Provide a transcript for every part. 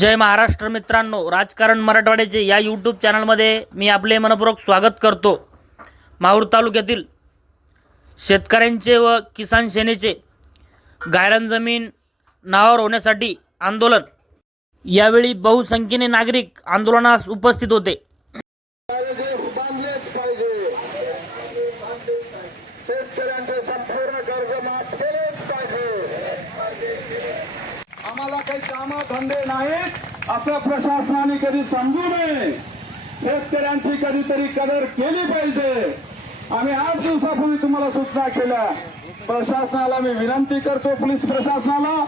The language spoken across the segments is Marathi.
जय महाराष्ट्र मित्रांनो राजकारण मराठवाड्याचे या यूट्यूब चॅनलमध्ये मी आपले मनपूर्वक स्वागत करतो. माहूर तालुक्यातील शेतकऱ्यांचे व किसान सेनेचे गायरान जमीन नावावर होण्यासाठी आंदोलन. यावेळी बहुसंख्येने नागरिक आंदोलनास उपस्थित होते. शेतकऱ्यांचे संपूर्ण कर्ज माफ काही कामं धंदे नाहीत असं प्रशासनाने कधी समजू नये. शेतकऱ्यांची कधीतरी कदर केली पाहिजे. आम्ही आठ दिवसापूर्वी तुम्हाला सूचना केल्या. प्रशासनाला मी विनंती करतो पोलीस प्रशासनाला.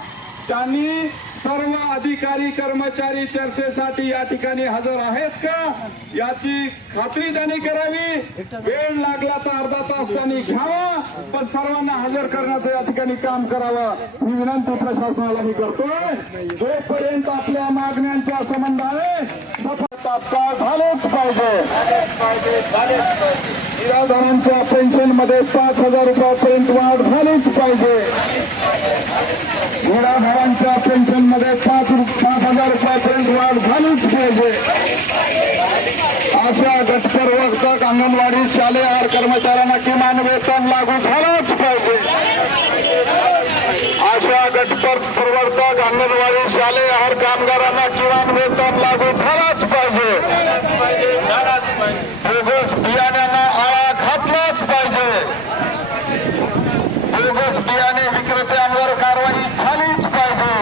त्यांनी सर्व अधिकारी कर्मचारी चर्चेसाठी या ठिकाणी हजर आहेत का? याची खात्री त्यांनी करावी. वेळ लागला तर अर्धा तास त्यांनी घ्यावा पण सर्वांना हजर करण्याचं या ठिकाणी काम करावं. ही विनंती प्रशासनाला मी करतोय. जोपर्यंत आपल्या मागण्यांच्या संबंधाने तात्काळ झालेच पाहिजे. निराधारांच्या पेन्शनमध्ये पाच हजार रुपयापर्यंत वाढ झालीच पाहिजे निराधारांच्या पेन्शनमध्ये पाच रु- पाच हजार रुपयापर्यंत वाढ झालीच पाहिजे अशा गटकर वर्तक अंगणवाडी शालेय आहार कर्मचाऱ्यांना किमान वेतन लागू झालंच पाहिजे. अशा गटकर प्रवर्तक अंगणवाडी शालेय आहार कामगारांना किमान वेतन लागू झालाच पाहिजे. बोगस बियाण्यांना आळा घातलाच पाहिजे. बोगस बियाणे विक्रेत्यांवर कारवाई झालीच पाहिजे.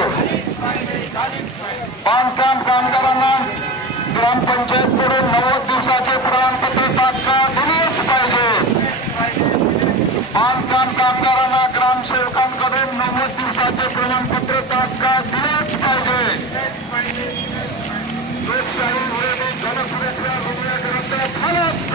बांधकाम कामगारांना ग्रामपंचायतकडून नव्वद दिवसाचे प्रमाणपत्र तात्काळ दिलेच पाहिजे बांधकाम कामगारांना ग्रामसेवकांकडून नव्वद दिवसाचे प्रमाणपत्र तात्काळ दिलेच पाहिजे लोकशाही मुळे जनसुरेच्या रुग्णाकरता झालाच पाहिजे झालाच पाहिजे झालाच